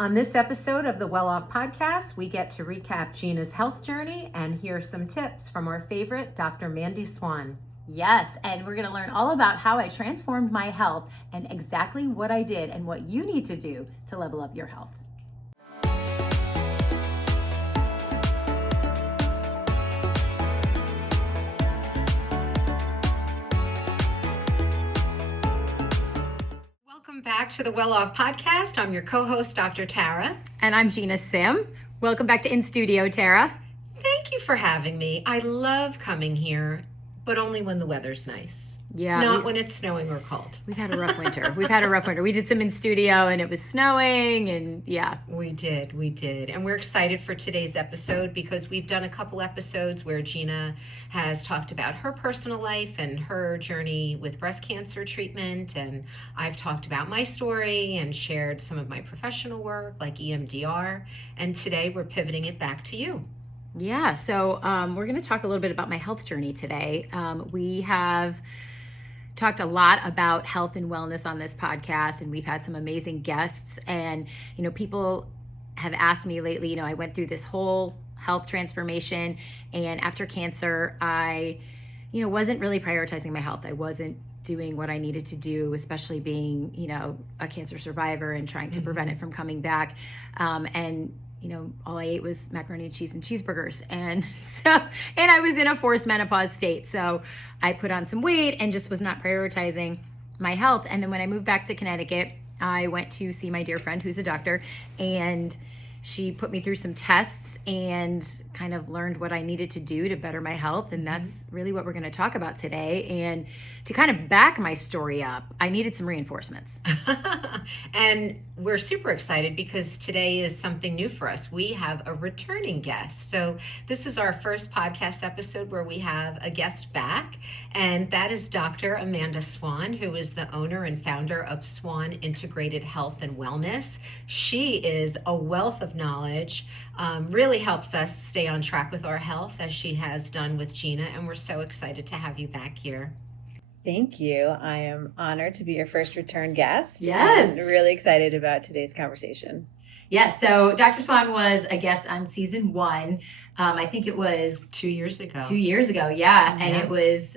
On this episode of the Welloff podcast, we get to recap Gina's health journey and hear some tips from our favorite, Dr. Mandy Swan. Yes, and we're going to learn all about how I transformed my health and exactly what I did and what you need to do to level up your health. Welcome back to the Welloff podcast. I'm your co-host, Dr. Tara. And I'm Gina Simm. Welcome back to In Studio, Tara. Thank you for having me. I love coming here, but only when the weather's nice. Yeah. Not when it's snowing or cold. We've had a rough winter. We did some in studio and it was snowing and yeah. We did. And we're excited for today's episode because we've done a couple episodes where Gina has talked about her personal life and her journey with breast cancer treatment. And I've talked about my story and shared some of my professional work like EMDR. And today we're pivoting it back to you. Yeah. So we're going to talk a little bit about my health journey today. We have talked a lot about health and wellness on this podcast, and we've had some amazing guests. And, people have asked me lately, I went through this whole health transformation, and after cancer, I, wasn't really prioritizing my health. I wasn't doing what I needed to do, especially being, a cancer survivor and trying to prevent it from coming back. All I ate was macaroni and cheese and cheeseburgers. And I was in a forced menopause state. So I put on some weight and just was not prioritizing my health. And then when I moved back to Connecticut, I went to see my dear friend who's a doctor, and she put me through some tests and kind of learned what I needed to do to better my health. And that's really what we're going to talk about today. And to kind of back my story up, I needed some reinforcements. And we're super excited because today is something new for us. We have a returning guest. So this is our first podcast episode where we have a guest back, and that is Dr. Amanda Swan, who is the owner and founder of Swan Integrative Health and Wellness. She is a wealth of knowledge, really helps us stay on track with our health as she has done with Gina, and we're so excited to have you back here. Thank you. I am honored to be your first return guest. Yes. And really excited about today's conversation. Yes. So Dr. Swan was a guest on season 1. I think it was 2 years ago. 2 years ago. Yeah. And it was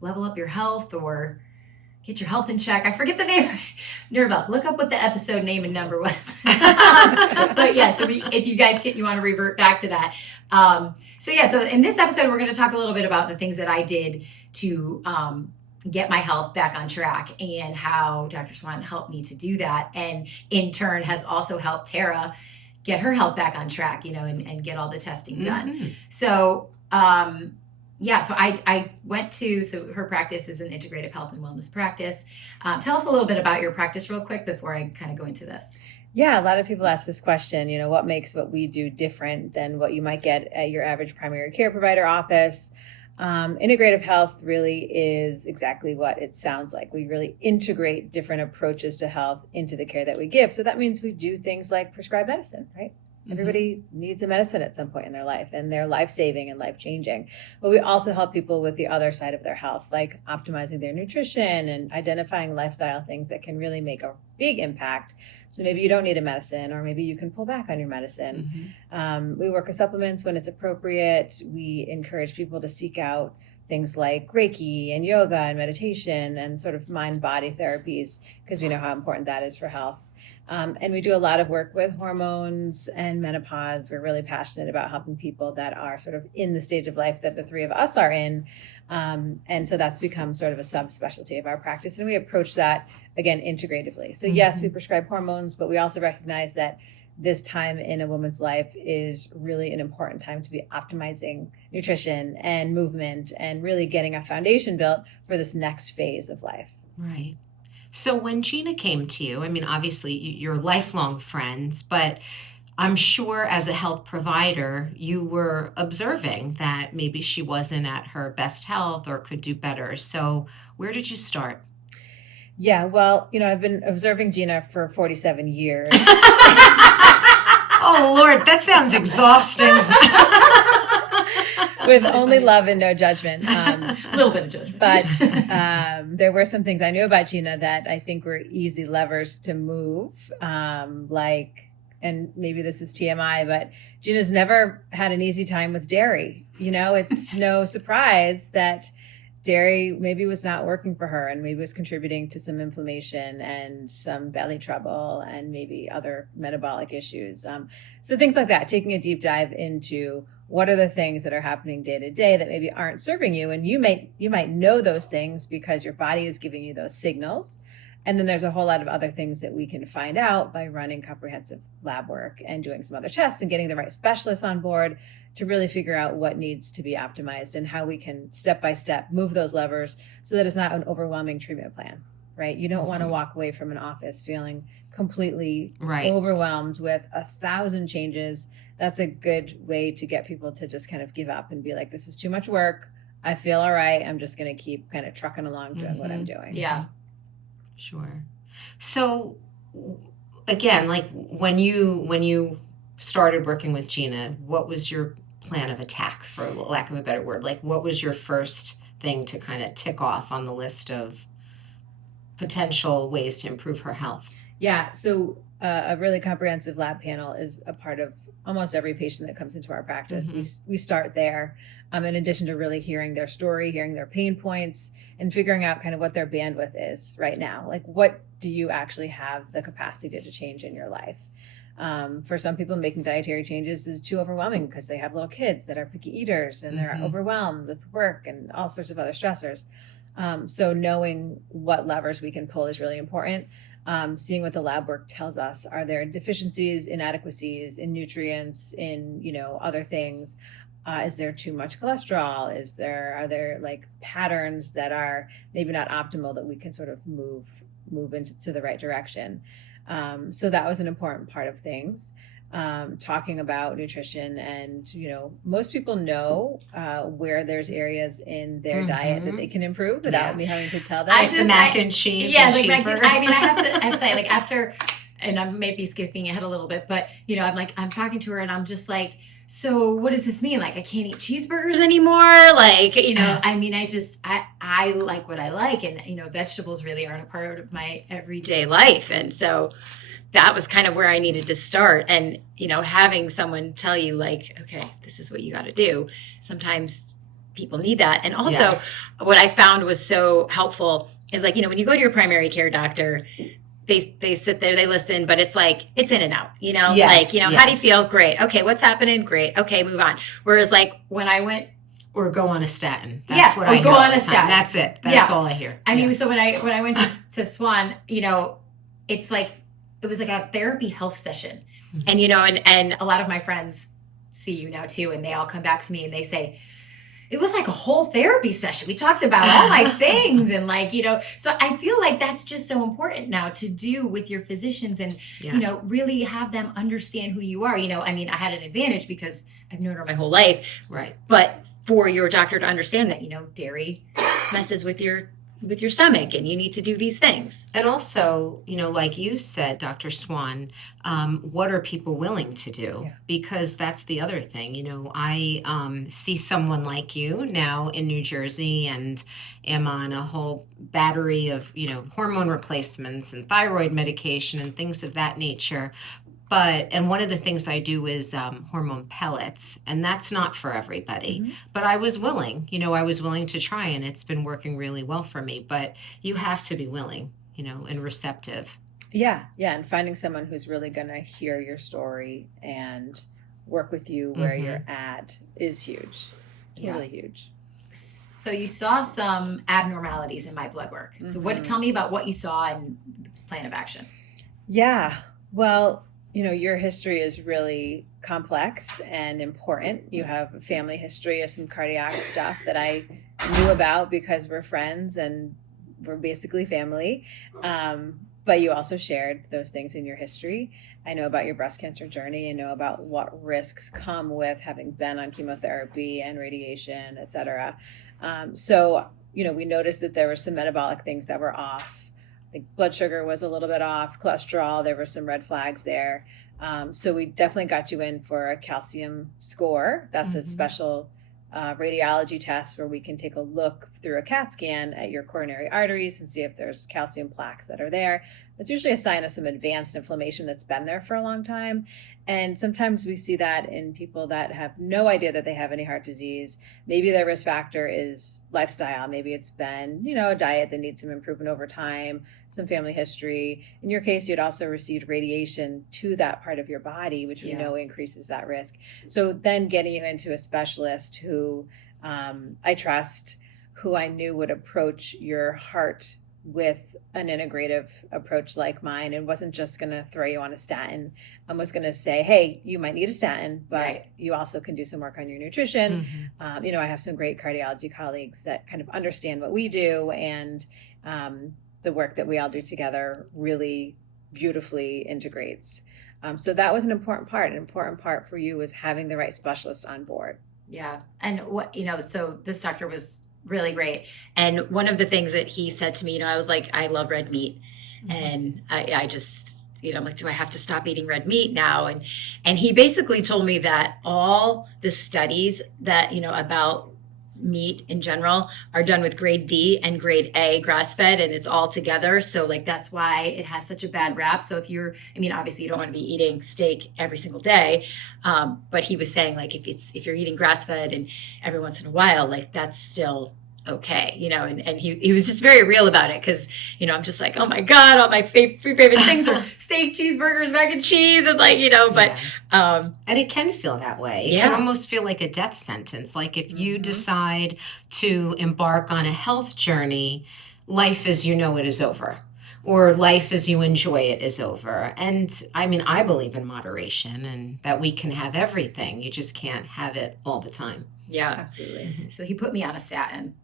level up your health or get your health in check. I forget the name. Nerva, look up what the episode name and number was. But yeah, so if you guys you want to revert back to that. So in this episode, we're going to talk a little bit about the things that I did to get my health back on track and how Dr. Swan helped me to do that. And in turn has also helped Tara get her health back on track, and get all the testing done. So, so I went to, her practice is an integrative health and wellness practice. Tell us a little bit about your practice real quick before I kind of go into this. Yeah, a lot of people ask this question, what makes what we do different than what you might get at your average primary care provider office? Integrative health really is exactly what it sounds like. We really integrate different approaches to health into the care that we give. So that means we do things like prescribe medicine, right? Everybody needs a medicine at some point in their life, and they're life-saving and life-changing. But we also help people with the other side of their health, like optimizing their nutrition and identifying lifestyle things that can really make a big impact. So maybe you don't need a medicine, or maybe you can pull back on your medicine. We work with supplements when it's appropriate. We encourage people to seek out things like Reiki and yoga and meditation and sort of mind-body therapies, because we know how important that is for health. And we do a lot of work with hormones and menopause. We're really passionate about helping people that are sort of in the stage of life that the three of us are in. And so that's become sort of a subspecialty of our practice. And we approach that, again, integratively. So yes, we prescribe hormones, but we also recognize that this time in a woman's life is really an important time to be optimizing nutrition and movement and really getting a foundation built for this next phase of life. Right. So when Gina came to you, obviously you're lifelong friends, but I'm sure as a health provider, you were observing that maybe she wasn't at her best health or could do better. So where did you start? Yeah, well, I've been observing Gina for 47 years. Oh, Lord, that sounds exhausting. with only love and no judgment. A little bit of judgment. But there were some things I knew about Gina that I think were easy levers to move. And maybe this is TMI, but Gina's never had an easy time with dairy. It's no surprise that dairy maybe was not working for her and maybe was contributing to some inflammation and some belly trouble and maybe other metabolic issues. So things like that, taking a deep dive into what are the things that are happening day to day that maybe aren't serving you. And you might know those things because your body is giving you those signals. And then there's a whole lot of other things that we can find out by running comprehensive lab work and doing some other tests and getting the right specialists on board to really figure out what needs to be optimized and how we can step by step move those levers so that it's not an overwhelming treatment plan, right? You don't want to walk away from an office feeling completely overwhelmed with 1,000 changes. That's a good way to get people to just kind of give up and be like, this is too much work. I feel all right. I'm just going to keep kind of trucking along doing what I'm doing. Yeah. Sure. So again, like when you started working with Gina, what was your plan of attack, for lack of a better word? Like, what was your first thing to kind of tick off on the list of potential ways to improve her health? Yeah. So a really comprehensive lab panel is a part of almost every patient that comes into our practice. We start there. In addition to really hearing their story, hearing their pain points, and figuring out kind of what their bandwidth is right now. Like, what do you actually have the capacity to change in your life? For some people, making dietary changes is too overwhelming because they have little kids that are picky eaters and they're overwhelmed with work and all sorts of other stressors. So knowing what levers we can pull is really important. Seeing what the lab work tells us. Are there deficiencies, inadequacies in nutrients, in, other things? Is there too much cholesterol? Are there like patterns that are maybe not optimal that we can sort of move into the right direction? So that was an important part of things. Talking about nutrition, and most people know where there's areas in their diet that they can improve without me having to tell them. Like the mac and cheese. Yeah, and like cheeseburgers. I mean, I have to say, like, after, and I may be skipping ahead a little bit, but I'm talking to her and I'm just like, so what does this mean? Like, I can't eat cheeseburgers anymore? Like, I mean, I like what I like, and, vegetables really aren't a part of my everyday life. And so that was kind of where I needed to start. And, having someone tell you, like, okay, this is what you got to do. Sometimes people need that. And also what I found was so helpful is, like, when you go to your primary care doctor, they sit there, they listen, but it's like, it's in and out, how do you feel? Great. Okay. What's happening? Great. Okay. Move on. Whereas, like, when I went, or go on a statin. That's what I hear. Go on all the a time. statin. That's it. That's all I hear. I mean, so when I went to Swan, it's like, it was like a therapy health session. And, and a lot of my friends see you now too. And they all come back to me and they say, it was like a whole therapy session. We talked about all my things and, like, so I feel like that's just so important now to do with your physicians and, really have them understand who you are. I mean, I had an advantage because I've known her my whole life. Right. But for your doctor to understand that, dairy messes with your stomach and you need to do these things. And also, like you said, Dr. Swan, what are people willing to do? Yeah. Because that's the other thing. I see someone like you now in New Jersey and am on a whole battery of, hormone replacements and thyroid medication and things of that nature. And one of the things I do is hormone pellets, and that's not for everybody. But I was willing, to try, and it's been working really well for me. But you have to be willing, and receptive. Yeah. And finding someone who's really going to hear your story and work with you where you're at is huge. Really huge. So you saw some abnormalities in my blood work. So tell me about what you saw and the plan of action. Yeah. Well, your history is really complex and important. You have a family history of some cardiac stuff that I knew about because we're friends and we're basically family. But you also shared those things in your history. I know about your breast cancer journey. I know about what risks come with having been on chemotherapy and radiation, et cetera. So, we noticed that there were some metabolic things that were off. I think blood sugar was a little bit off, cholesterol, there were some red flags there. So we definitely got you in for a calcium score. That's a special radiology test where we can take a look through a CAT scan at your coronary arteries and see if there's calcium plaques that are there. That's usually a sign of some advanced inflammation that's been there for a long time. And sometimes we see that in people that have no idea that they have any heart disease. Maybe their risk factor is lifestyle. Maybe it's been, a diet that needs some improvement over time, some family history. In your case, you'd also received radiation to that part of your body, which we know increases that risk. So then getting you into a specialist who I trust, who I knew would approach your heart with an integrative approach like mine, and wasn't just going to throw you on a statin. I was going to say, hey, you might need a statin, but you also can do some work on your nutrition. I have some great cardiology colleagues that kind of understand what we do, and the work that we all do together really beautifully integrates. So that was an important part. An important part for you was having the right specialist on board. Yeah. And so this doctor was really great. And one of the things that he said to me, I was like, I love red meat. And I just, I'm like, do I have to stop eating red meat now? And he basically told me that all the studies that, about meat in general are done with grade D and grade A grass fed, and it's all together. So that's why it has such a bad rap. So obviously you don't want to be eating steak every single day. But he was saying if you're eating grass fed and every once in a while, that's still okay, and he was just very real about it. Cause I'm just like, oh my God, all my three favorite things are steak, cheeseburgers, mac and cheese. And and it can feel that way. It can almost feel like a death sentence. Like if you decide to embark on a health journey, life as you know it is over, or life as you enjoy it is over. And I believe in moderation and that we can have everything. You just can't have it all the time. Yeah, absolutely. So he put me on a statin,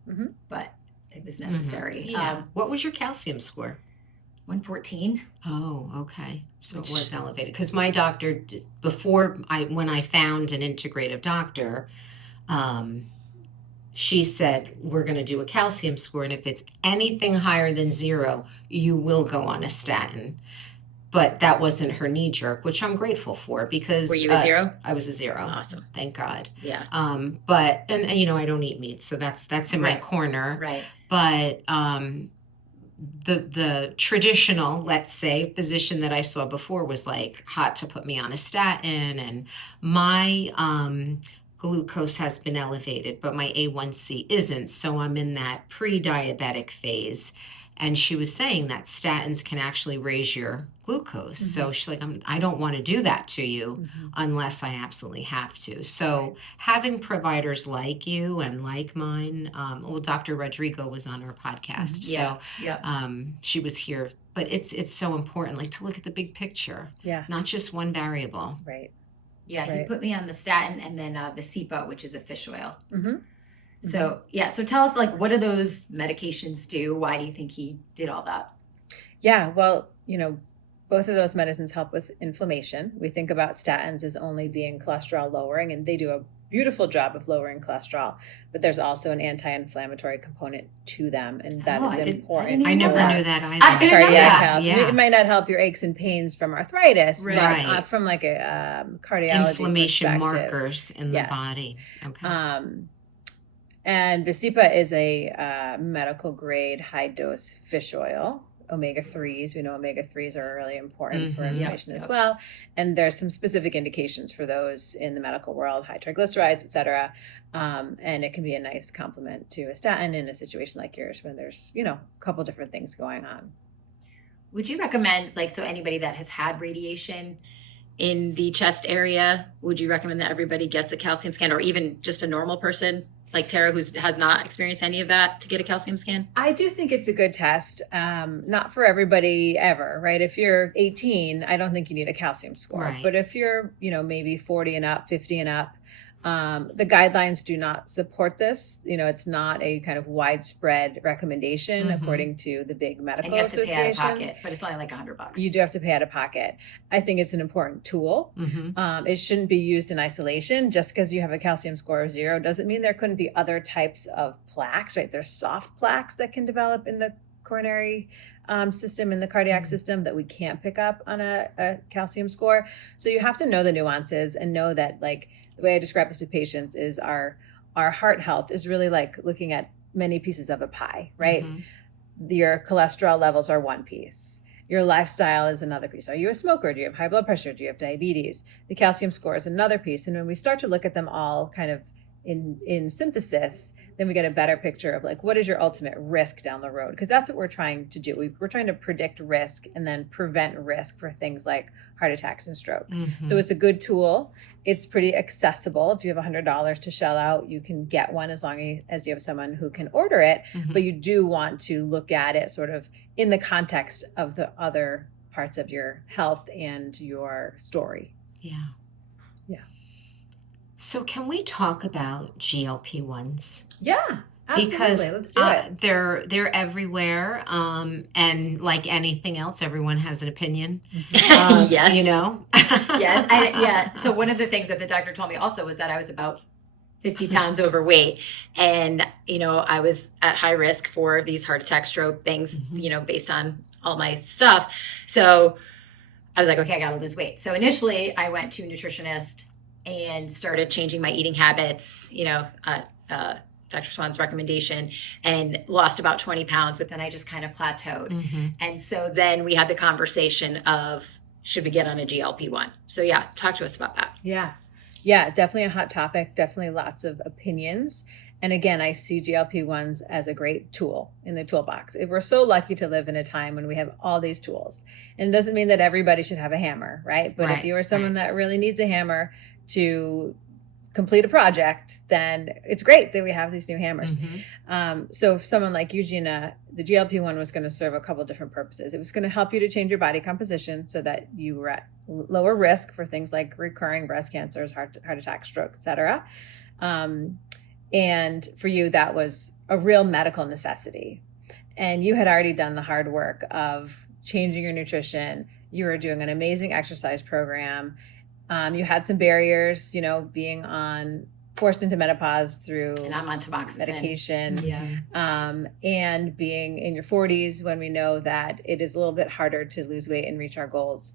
but it was necessary. Yeah. What was your calcium score? 114. Oh, okay. So it was elevated. Because my doctor, when I found an integrative doctor, she said, we're going to do a calcium score. And if it's anything higher than 0, you will go on a statin. But that wasn't her knee jerk, which I'm grateful for, because were you a 0? I was a 0. Awesome. Thank God. Yeah. But I don't eat meat, so that's in my corner. Right. But the traditional, let's say, physician that I saw before was hot to put me on a statin, and my glucose has been elevated, but my A1C isn't. So I'm in that pre-diabetic phase. And she was saying that statins can actually raise your glucose. So she's like, I don't want to do that to you unless I absolutely have to. So having providers like you and like mine, Dr. Rodrigo was on our podcast. So she was here. But it's so important, to look at the big picture. Yeah. Not just one variable. Right. Yeah, he put me on the statin and then Visipa, which is a fish oil. So tell us, what do those medications do? Why do you think he did all that? Yeah, well, both of those medicines help with inflammation. We think about statins as only being cholesterol lowering, and they do a beautiful job of lowering cholesterol, but there's also an anti-inflammatory component to them, and that is important. I never knew that either. Cardiac health. Yeah. It might not help your aches and pains from arthritis, but from a cardiology inflammation markers in the body. Okay. And Visipa is a medical grade high dose fish oil. Omega-3s, we know omega-3s are really important for inflammation as well. And there's some specific indications for those in the medical world, high triglycerides, et cetera. And it can be a nice complement to a statin in a situation like yours when there's, a couple different things going on. Would you recommend, so anybody that has had radiation in the chest area, would you recommend that everybody gets a calcium scan, or even just a normal person like Tara, who has not experienced any of that, to get a calcium scan? I do think it's a good test. Not for everybody ever, right? If you're 18, I don't think you need a calcium score. Right. But if you're, maybe 40 and up, 50 and up, the guidelines do not support this. It's not a kind of widespread recommendation according to the big medical associations. And you have to pay out of pocket, but it's only $100. You do have to pay out of pocket. I think it's an important tool. It shouldn't be used in isolation. Just because you have a calcium score of 0 doesn't mean there couldn't be other types of plaques, right? There's soft plaques that can develop in the coronary system, in the cardiac system, that we can't pick up on a calcium score. So you have to know the nuances and know that, the way I describe this to patients is our our heart health is really like looking at many pieces of a pie, right? Mm-hmm. Your cholesterol levels are one piece. Your lifestyle is another piece. Are you a smoker? Do you have high blood pressure? Do you have diabetes? The calcium score is another piece. And when we start to look at them all kind of in synthesis, then we get a better picture of like, what is your ultimate risk down the road? Because that's what we're trying to do. We're trying to predict risk and then prevent risk for things like heart attacks and stroke. Mm-hmm. So it's a good tool. It's pretty accessible. If you have $100 to shell out, you can get one as long as you have someone who can order it. Mm-hmm. But you do want to look at it sort of in the context of the other parts of your health and your story. Yeah. Yeah. So can we talk about GLP-1s? Yeah, absolutely. Because Let's do it. they're everywhere, and like anything else, everyone has an opinion. Yes. You know? Yes. Yeah. So one of the things that the doctor told me also was that I was about 50 pounds overweight. And, I was at high risk for these heart attack, stroke things, Mhm. based on all my stuff. So I was like, okay, I got to lose weight. So initially I went to a nutritionist and started changing my eating habits, Dr. Swan's recommendation, and lost about 20 pounds, but then I just kind of plateaued. Mm-hmm. And so then we had the conversation of, should we get on a GLP-1? So yeah, talk to us about that. Yeah, definitely a hot topic, definitely lots of opinions. And again, I see GLP-1s as a great tool in the toolbox. We're so lucky to live in a time when we have all these tools. And it doesn't mean that everybody should have a hammer, right? But if you are someone that really needs a hammer to complete a project, then it's great that we have these new hammers. Mm-hmm. So if someone like you, Gina, the GLP-1 was going to serve a couple of different purposes. It was going to help you to change your body composition so that you were at lower risk for things like recurring breast cancers, heart attack, stroke, et cetera. And for you, that was a real medical necessity. And you had already done the hard work of changing your nutrition. You were doing an amazing exercise program. You had some barriers, being forced into menopause through And I'm on tamoxifen medication. Yeah. And being in your 40s when we know that it is a little bit harder to lose weight and reach our goals.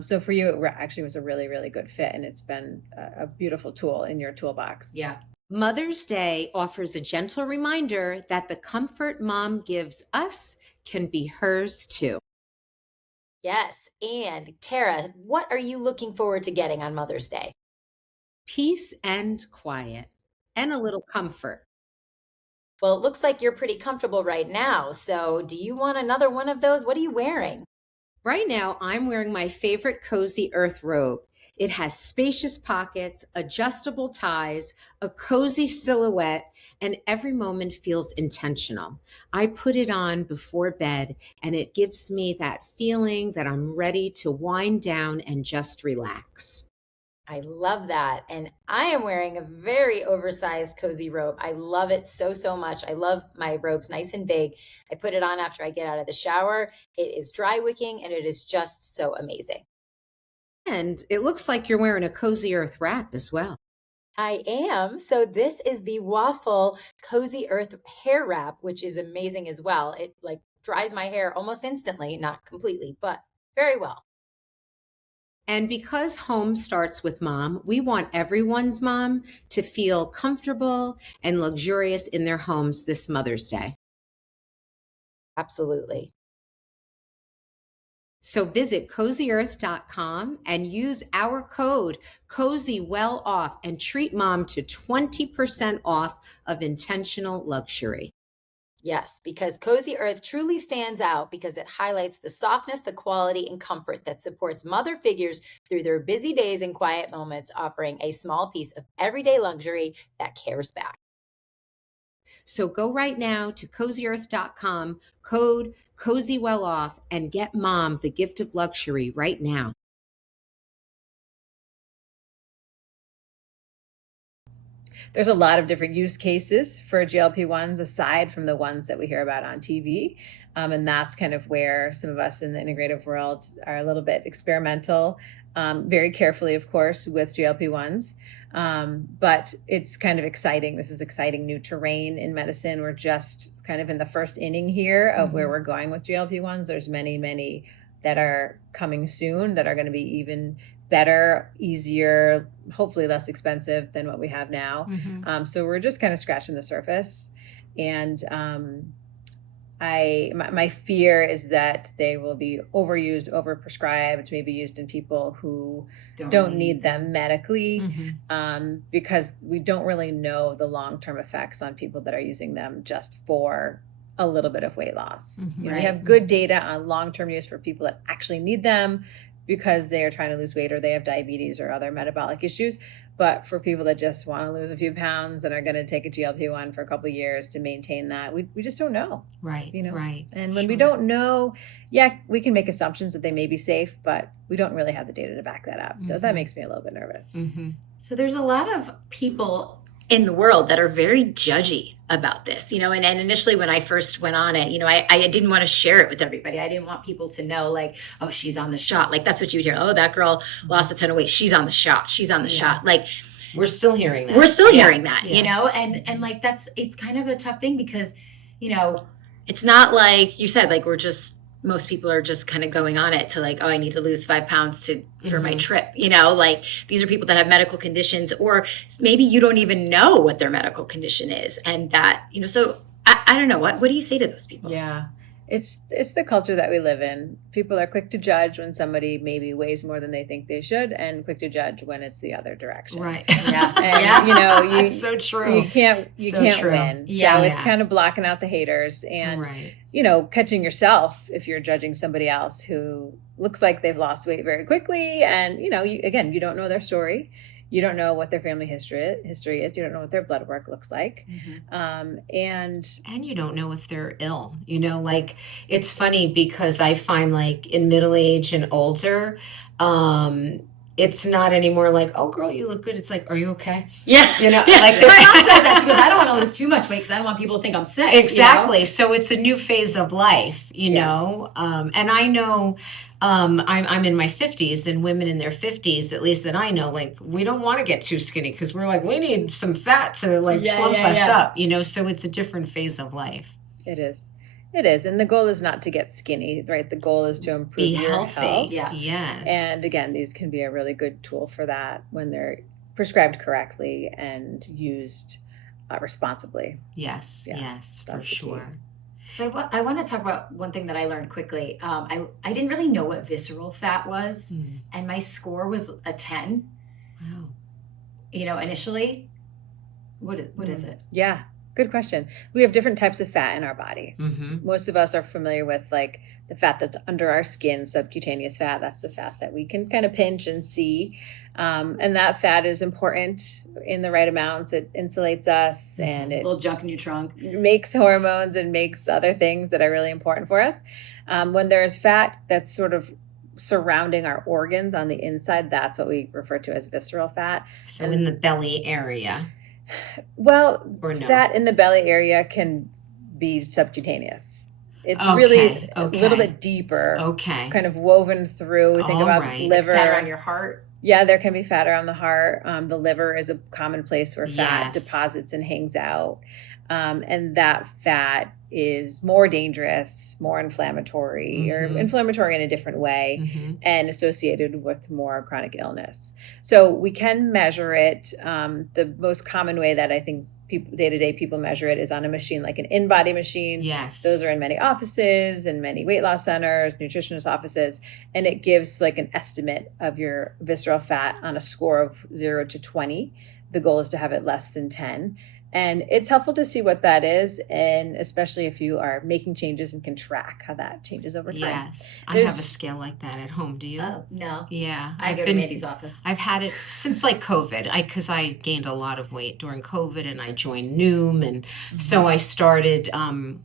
So for you, it actually was a really, really good fit. And it's been a beautiful tool in your toolbox. Yeah. Mother's Day offers a gentle reminder that the comfort mom gives us can be hers too. Yes. And Tara, what are you looking forward to getting on Mother's Day? Peace and quiet and a little comfort. Well, it looks like you're pretty comfortable right now. So do you want another one of those? What are you wearing? Right now, I'm wearing my favorite Cozy Earth robe. It has spacious pockets, adjustable ties, a cozy silhouette, and every moment feels intentional. I put it on before bed, and it gives me that feeling that I'm ready to wind down and just relax. I love that. And I am wearing a very oversized cozy robe. I love it so, so much. I love my robes nice and big. I put it on after I get out of the shower. It is dry wicking and it is just so amazing. And it looks like you're wearing a Cozy Earth wrap as well. I am. So this is the Waffle Cozy Earth hair wrap, which is amazing as well. It like dries my hair almost instantly, not completely, but very well. And because home starts with mom, we want everyone's mom to feel comfortable and luxurious in their homes this Mother's Day. Absolutely. So visit cozyearth.com and use our code CozyWelloff and treat mom to 20% off of intentional luxury. Yes, because Cozy Earth truly stands out because it highlights the softness, the quality, and comfort that supports mother figures through their busy days and quiet moments, offering a small piece of everyday luxury that cares back. So go right now to cozyearth.com, code CozyWelloff, and get mom the gift of luxury right now. There's a lot of different use cases for GLP-1s aside from the ones that we hear about on TV. And that's kind of where some of us in the integrative world are a little bit experimental, very carefully, of course, with GLP-1s. But it's kind of exciting. This is exciting new terrain in medicine. We're just kind of in the first inning here of where we're going with GLP-1s. There's many, many that are coming soon that are going to be even better, easier, hopefully less expensive than what we have now. So we're just kind of scratching the surface. And my fear is that they will be overused, overprescribed, maybe used in people who don't need them medically, because we don't really know the long-term effects on people that are using them just for a little bit of weight loss. We have good data on long-term use for people that actually need them because they are trying to lose weight or they have diabetes or other metabolic issues. But for people that just want to lose a few pounds and are going to take a GLP-1 for a couple of years to maintain that, we just don't know. Right. Right. And when we don't know, we can make assumptions that they may be safe, but we don't really have the data to back that up. So that makes me a little bit nervous. So there's a lot of people in the world that are very judgy about this, and initially when I first went on it, I didn't want to share it with everybody. I didn't want people to know, like, oh, she's on the shot. Like, that's what you would hear. Oh, that girl lost a ton of weight. She's on the shot. She's on the shot. Like, we're still hearing that. We're still hearing that, and like, it's kind of a tough thing because, it's not like you said, like, most people are just kind of going on it to, like, oh, I need to lose 5 pounds for my trip. Like, these are people that have medical conditions, or maybe you don't even know what their medical condition is. And that, so I don't know. What do you say to those people? Yeah. It's the culture that we live in. People are quick to judge when somebody maybe weighs more than they think they should, and quick to judge when it's the other direction. Right. Yeah. And that's so true. You can't win. Yeah. So it's kind of blocking out the haters and catching yourself if you're judging somebody else who looks like they've lost weight very quickly, and you don't know their story. You don't know what their family history is. You don't know what their blood work looks like. And you don't know if they're ill. Like, it's funny because I find, like, in middle age and older, it's not anymore like, oh, girl, you look good. It's like, are you okay? Yeah. Like, my mom says that. She goes, I don't want to lose too much weight because I don't want people to think I'm sick. Exactly. So it's a new phase of life, know. And I know I'm in my 50s, and women in their 50s, at least that I know, like, we don't want to get too skinny because we're like, we need some fat to, like, plump us up, so it's a different phase of life. It is. And the goal is not to get skinny, right? The goal is to improve your health. Yeah. Yes. And again, these can be a really good tool for that when they're prescribed correctly and used responsibly. Yes, for sure. So I want to talk about one thing that I learned quickly. I didn't really know what visceral fat was, and my score was a 10. Wow. Initially. What is it? Yeah, good question. We have different types of fat in our body. Most of us are familiar with, like, the fat that's under our skin, subcutaneous fat. That's the fat that we can kind of pinch and see. And that fat is important in the right amounts. It insulates us, and it little junk in your trunk makes hormones and makes other things that are really important for us. When there's fat that's sort of surrounding our organs on the inside, that's what we refer to as visceral fat. So in the belly area. Well, or no? Fat in the belly area can be subcutaneous. It's really a little bit deeper. Okay. Kind of woven through. We think about liver. Like fat around your heart. Yeah, there can be fat around the heart. The liver is a common place where fat deposits and hangs out. And that fat is more dangerous, more inflammatory, or inflammatory in a different way, and associated with more chronic illness. So we can measure it. The most common way that I think day-to-day people measure it is on a machine, like an in-body machine. Yes. Those are in many offices and many weight loss centers, nutritionist offices, and it gives, like, an estimate of your visceral fat on a score of 0 to 20. The goal is to have it less than 10. And it's helpful to see what that is, and especially if you are making changes and can track how that changes over time. Yes. I have a scale like that at home. Do you? Oh, no. Yeah. I go to Mandy's office. I've had it since, like, COVID, because I gained a lot of weight during COVID, and I joined Noom, and so I started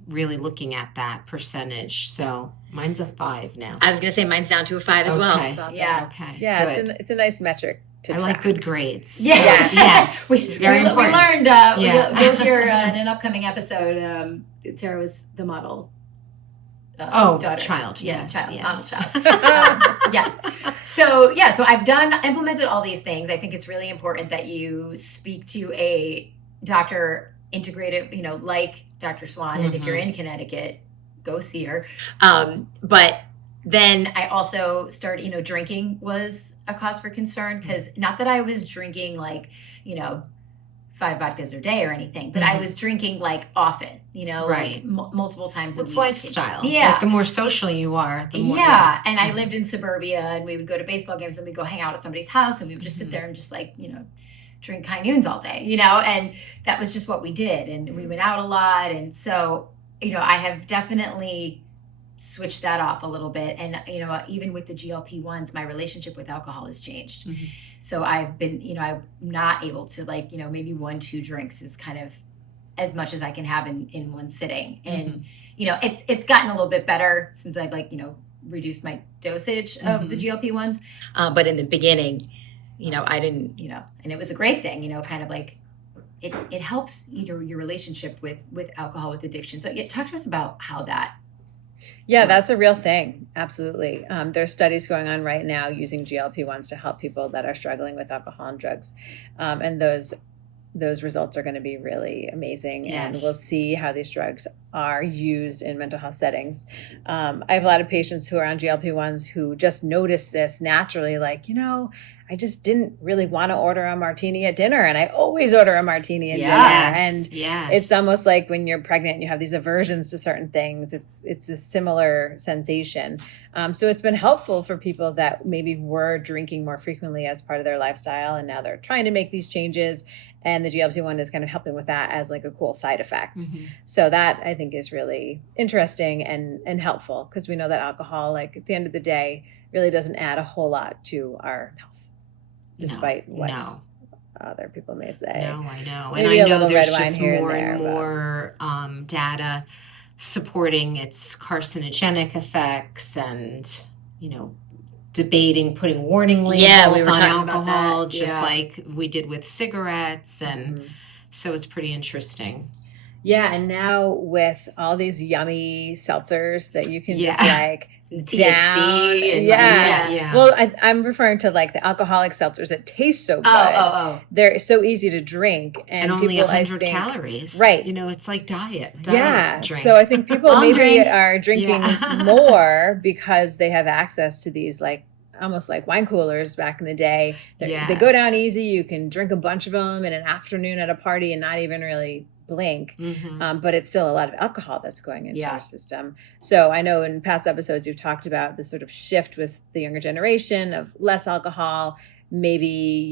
really looking at that percentage. So mine's a 5 now. I was going to say mine's down to a 5 as well. Awesome. Yeah. Okay. Yeah, it's a nice metric. I like good grades. Yeah. Yes. Very important. We learned, we'll hear in an upcoming episode, Tara was the model. Daughter. Child. Yes. Child. Yes. Child. Yes. So I've implemented all these things. I think it's really important that you speak to a doctor integrative, like Dr. Swan. And if you're in Connecticut, go see her. But then I also started, drinking was a cause for concern, because not that I was drinking like, 5 vodkas a day or anything, but I was drinking like often, Right. like multiple times a It's week. lifestyle. Yeah. Like the more social you are, the more. Yeah. And I lived in suburbia, and we would go to baseball games, and we'd go hang out at somebody's house, and we would just sit there and just like, drink high noons all day, and that was just what we did. And we went out a lot. And so, I have definitely switch that off a little bit. And, even with the GLP-1s, my relationship with alcohol has changed. So I've been, I'm not able to like, maybe 1-2 drinks is kind of as much as I can have in one sitting. And, it's gotten a little bit better since I've like, reduced my dosage of the GLP-1s. But in the beginning, I didn't, and it was a great thing, kind of like it helps your relationship with alcohol, with addiction. So talk to us about how that. Yeah, that's a real thing. Absolutely. There's studies going on right now using GLP-1s to help people that are struggling with alcohol and drugs. And those results are going to be really amazing. Yes. And we'll see how these drugs are used in mental health settings. I have a lot of patients who are on GLP-1s who just notice this naturally, like, I just didn't really want to order a martini at dinner, and I always order a martini at dinner. And it's almost like when you're pregnant and you have these aversions to certain things, it's a similar sensation. So it's been helpful for people that maybe were drinking more frequently as part of their lifestyle, and now they're trying to make these changes, and the GLP-1 is kind of helping with that as like a cool side effect. So that I think is really interesting and helpful, because we know that alcohol, like at the end of the day, really doesn't add a whole lot to our health, despite what other people may say. No, I know. Maybe and I know there's red wine just here more and there, more data supporting its carcinogenic effects, and, debating putting warning labels on alcohol, just like we did with cigarettes. And so it's pretty interesting. Yeah, and now with all these yummy seltzers that you can just like THC down. Well, I'm referring to like the alcoholic seltzers that taste so good. They're so easy to drink, and only people, 100 calories. Right. It's like diet drink. So I think people maybe are drinking more because they have access to these like almost like wine coolers back in the day. They go down easy. You can drink a bunch of them in an afternoon at a party and not even really blink. But it's still a lot of alcohol that's going into our system. So I know in past episodes you've talked about the sort of shift with the younger generation of less alcohol, maybe,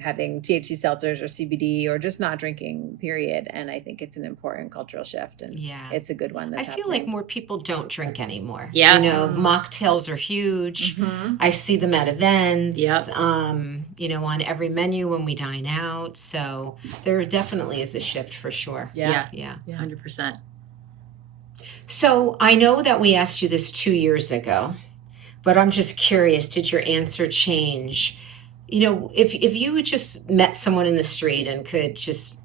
having THC seltzers or CBD, or just not drinking, period. And I think it's an important cultural shift, and it's a good one that's feel like more people don't drink anymore. Yeah. Mocktails are huge. I see them at events, on every menu when we dine out. So there definitely is a shift for sure. Yeah. 100%. So I know that we asked you this 2 years ago, but I'm just curious, did your answer change? If you had just met someone in the street and could just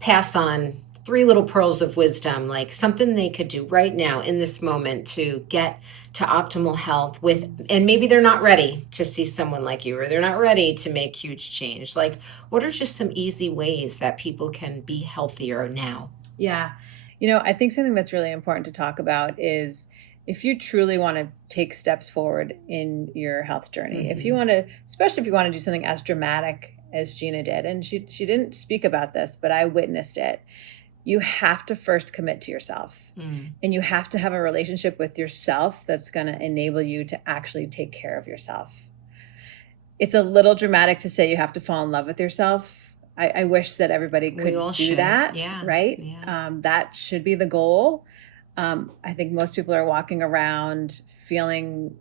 pass on 3 little pearls of wisdom, like something they could do right now in this moment to get to optimal health and maybe they're not ready to see someone like you, or they're not ready to make huge change. Like, what are just some easy ways that people can be healthier now? Yeah. I think something that's really important to talk about is, if you truly want to take steps forward in your health journey, if you want to, especially if you want to do something as dramatic as Gina did, and she didn't speak about this, but I witnessed it, you have to first commit to yourself. And you have to have a relationship with yourself that's going to enable you to actually take care of yourself. It's a little dramatic to say you have to fall in love with yourself. I wish that everybody could do that, right? Yeah. That should be the goal. I think most people are walking around feeling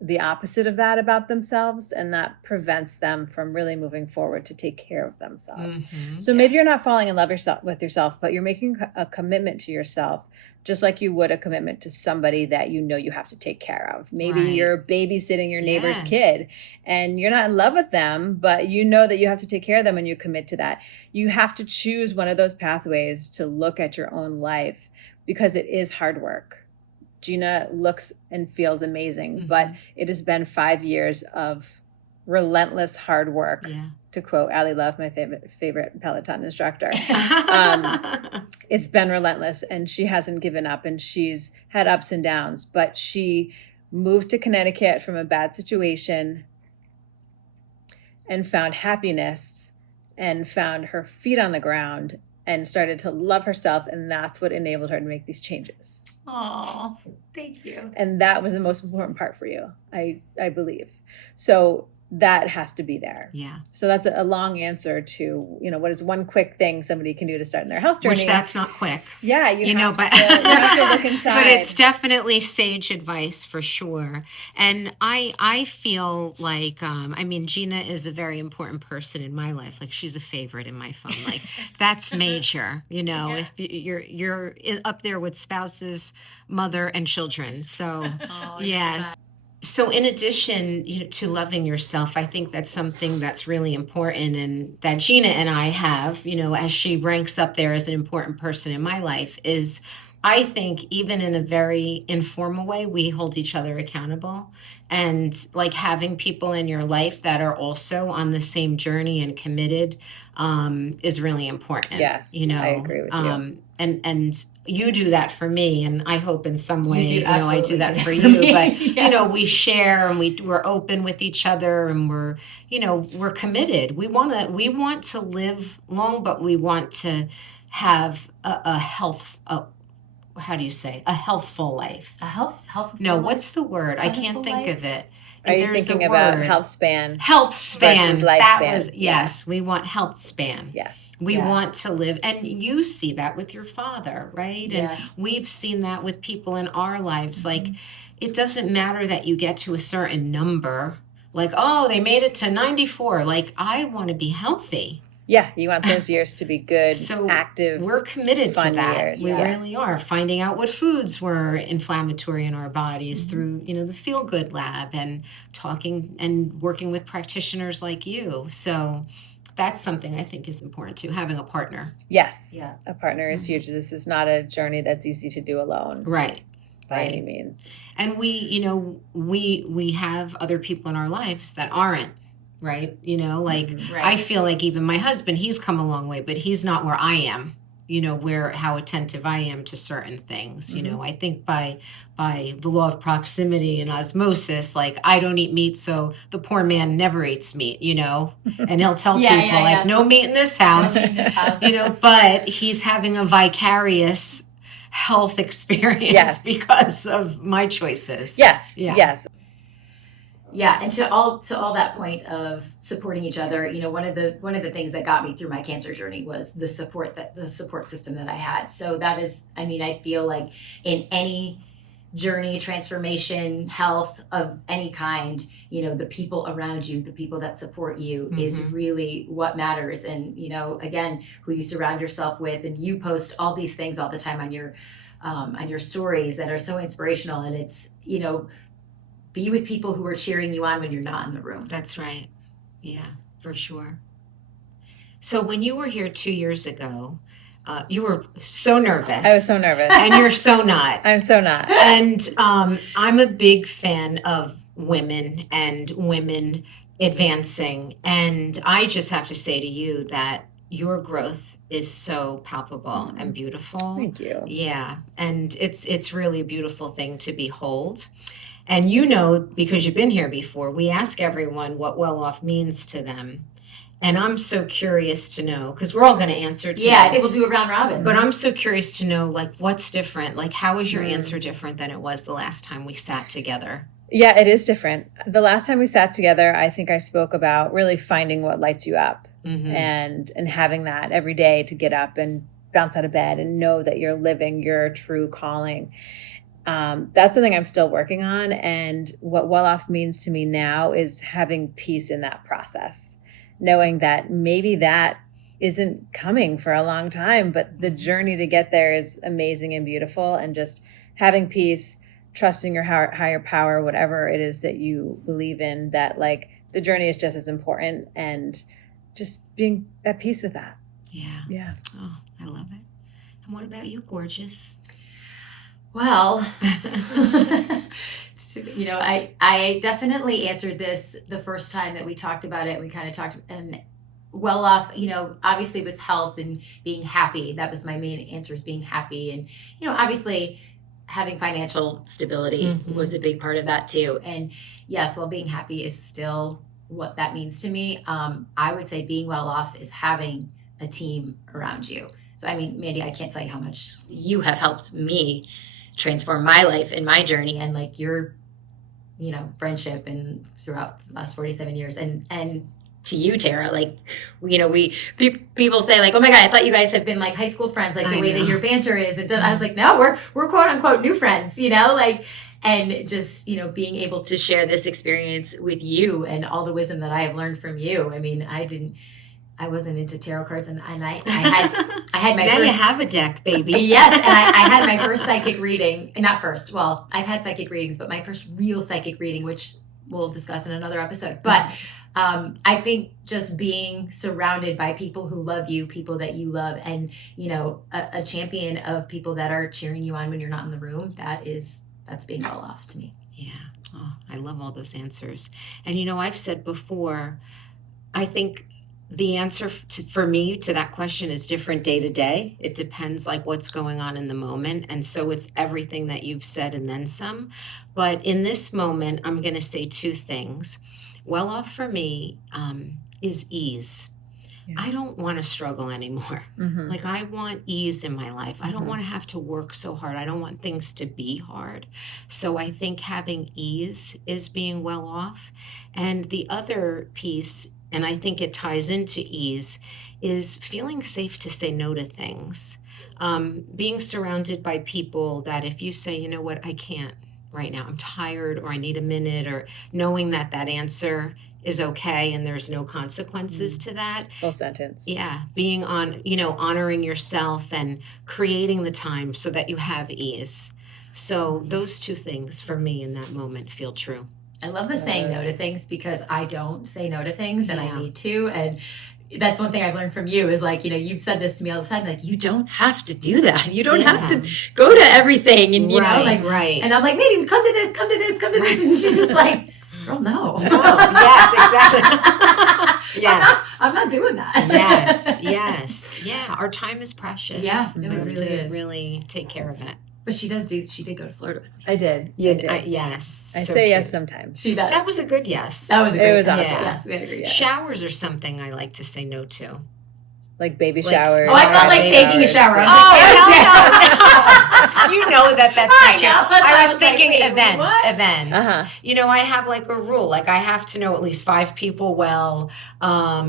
the opposite of that about themselves, and that prevents them from really moving forward to take care of themselves. So maybe you're not falling in love with yourself, but you're making a commitment to yourself, just like you would a commitment to somebody that you have to take care of. Maybe you're babysitting your neighbor's kid, and you're not in love with them, but you know that you have to take care of them, and you commit to that. You have to choose one of those pathways to look at your own life, because it is hard work. Gina looks and feels amazing, but it has been 5 years of relentless hard work. To quote Ali Love, my favorite Peloton instructor. It's been relentless, and she hasn't given up, and she's had ups and downs, but she moved to Connecticut from a bad situation, and found happiness and found her feet on the ground and started to love herself. And that's what enabled her to make these changes. Oh, thank you. And that was the most important part for you, I believe. So that has to be there. Yeah. So that's a long answer to, what is one quick thing somebody can do to start in their health journey? Which that's not quick. Yeah, you have but to look inside. But it's definitely sage advice for sure. And I feel like, Gina is a very important person in my life. Like, she's a favorite in my phone. Like, that's major, if you're up there with spouses, mother, and children. So, yes. So in addition, to loving yourself, I think that's something that's really important, and that Gina and I have, as she ranks up there as an important person in my life, is I think even in a very informal way, we hold each other accountable. And like having people in your life that are also on the same journey and committed is really important. Yes, I agree with you. And you do that for me, and I hope in some way, I do that for me. you. But Yes. We share, and we're open with each other, and we're committed. We want to live long, but we want to have a how do you say, a healthful life? A healthful No, life? what's the word? I can't think of it. Are you There's thinking a about word. health span? Health span. Versus That lifespan. was, yes, we want health span. Yes. We want to live, and you see that with your father, right? Yeah. And we've seen that with people in our lives. Like, it doesn't matter that you get to a certain number, like, oh, they made it to 94. Like, I want to be healthy. Yeah, you want those years to be good, So active. we're committed to fun that. years. We Yes. really are. Finding out what foods were inflammatory in our bodies through, the Feel Good Lab, and talking and working with practitioners like you. So that's something I think is important too, having a partner. Yes. Yeah. A partner is huge. This is not a journey that's easy to do alone. Right. By any means. And we have other people in our lives that aren't. Right. Right. I feel like even my husband, he's come a long way, but he's not where I am, how attentive I am to certain things. I think by the law of proximity and osmosis, like, I don't eat meat, so the poor man never eats meat, and he'll tell people no meat in this house, No meat in this house. but he's having a vicarious health experience because of my choices. Yes. Yeah. Yes. Yeah, and to all that point of supporting each other, one of the things that got me through my cancer journey was the support system that I had. So that is, I feel like in any journey, transformation, health of any kind, the people around you, the people that support you is really what matters. And, again, who you surround yourself with, and you post all these things all the time on your stories that are so inspirational. And it's, be with people who are cheering you on when you're not in the room. That's right. Yeah, for sure. So when you were here 2 years ago, you were so nervous. I was so nervous. And you're so not. I'm so not. And I'm a big fan of women and women advancing. And I just have to say to you that your growth is so palpable and beautiful. Thank you. Yeah. And it's really a beautiful thing to behold. And because you've been here before, we ask everyone what Welloff means to them. And I'm so curious to know, because we're all going to answer today. Yeah, I think we'll do a round robin. But I'm so curious to know, like, what's different? Like, how is your answer different than it was the last time we sat together? Yeah, it is different. The last time we sat together, I think I spoke about really finding what lights you up and having that every day to get up and bounce out of bed and know that you're living your true calling. That's something I'm still working on. And what Welloff means to me now is having peace in that process, knowing that maybe that isn't coming for a long time, but the journey to get there is amazing and beautiful. And just having peace, trusting your higher power, whatever it is that you believe in, that like the journey is just as important, and just being at peace with that. Yeah. Yeah. Oh, I love it. And what about you, gorgeous? Well, I definitely answered this the first time that we talked about it. We kind of talked, and Welloff, obviously it was health and being happy. That was my main answer, is being happy. And, obviously having financial stability was a big part of that too. And yes, while being happy is still what that means to me, I would say being well off is having a team around you. So, I mean, Mandy, I can't tell you how much you have helped me transform my life and my journey, and like your, friendship and throughout the last 47 years. And to you, Tara, like, people say like, oh my God, I thought you guys have been like high school friends, like the way that your banter is. And I was like, no, we're quote unquote new friends, and just, being able to share this experience with you and all the wisdom that I have learned from you. I mean, I wasn't into tarot cards, and I had my now first. You have a deck, baby. Yes, and I had my first psychic reading. Not first. Well, I've had psychic readings, but my first real psychic reading, which we'll discuss in another episode. But I think just being surrounded by people who love you, people that you love, and a champion of people that are cheering you on when you're not in the room. That's being well off to me. Yeah. Oh, I love all those answers. And I've said before, I think the answer for me to that question is different day to day. It depends like what's going on in the moment. And so it's everything that you've said and then some. But in this moment, I'm going to say two things. Well off for me is ease. Yeah. I don't want to struggle anymore. Mm-hmm. Like I want ease in my life. I don't want to have to work so hard. I don't want things to be hard. So I think having ease is being well off. And the other piece, and I think it ties into ease, is feeling safe to say no to things. Being surrounded by people that if you say, you know what, I can't right now, I'm tired, or I need a minute, or knowing that answer is okay and there's no consequences to that. Full sentence. Yeah. Being honoring yourself and creating the time so that you have ease. So those two things for me in that moment feel true. I love the saying no to things, because I don't say no to things and I need to. And that's one thing I've learned from you is like, you've said this to me all the time, like, you don't have to do that. You don't have to go to everything. And, right. And I'm like, Mandy, come to this. And she's just like, girl, no. Yes, exactly. Yes. I'm not doing that. Yes. Yeah. Our time is precious. Yeah, we have to really take care of it. But she did go to Florida. I did. Yes. I say yes sometimes. She does. That was a good yes. That was a great It was awesome. Yes, we had a great yes. Showers are something I like to say no to. Like baby showers. Oh, I felt like taking a shower. No. You know that's not you. I was thinking like, events. Uh-huh. I have like a rule. Like I have to know at least 5 people well,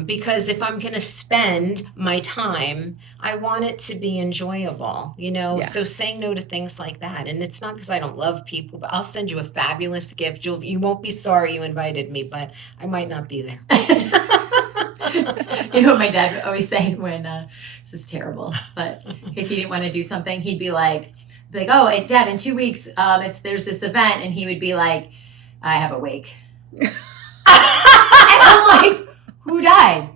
because if I'm going to spend my time, I want it to be enjoyable, Yeah. So saying no to things like that. And it's not because I don't love people, but I'll send you a fabulous gift. You won't be sorry you invited me, but I might not be there. You know what my dad would always say when, this is terrible, but if he didn't want to do something, he'd be like, oh, Dad, in 2 weeks, there's this event, and he would be like, I have a wake. And I'm like, who died?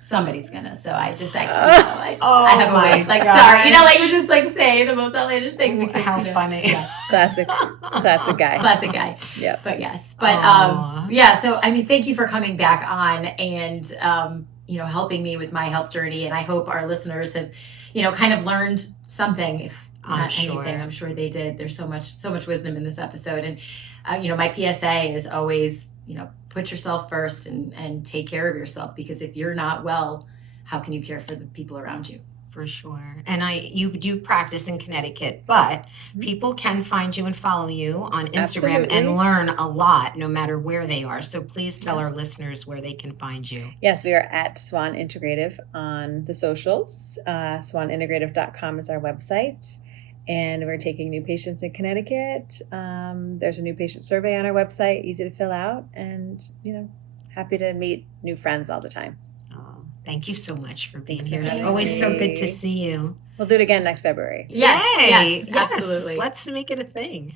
Somebody's gonna. So I just I have a wake. Like, God. Sorry, we just like say the most outlandish things. Because, how funny. Yeah. Classic guy. Classic guy. Yeah. But yes. But so I mean, thank you for coming back on and helping me with my health journey. And I hope our listeners have, kind of learned something. If not anything, I'm sure they did. There's so much wisdom in this episode. And my PSA is always, put yourself first and take care of yourself, because if you're not well, how can you care for the people around you? For sure. And you do practice in Connecticut, but people can find you and follow you on Instagram and learn a lot no matter where they are. So please tell our listeners where they can find you. Yes, we are at Swan Integrative on the socials. SwanIntegrative.com is our website. And we're taking new patients in Connecticut. There's a new patient survey on our website, easy to fill out, and happy to meet new friends all the time. Oh, thank you so much for being here. It's always so good to see you. We'll do it again next February. Yes, absolutely. Let's make it a thing.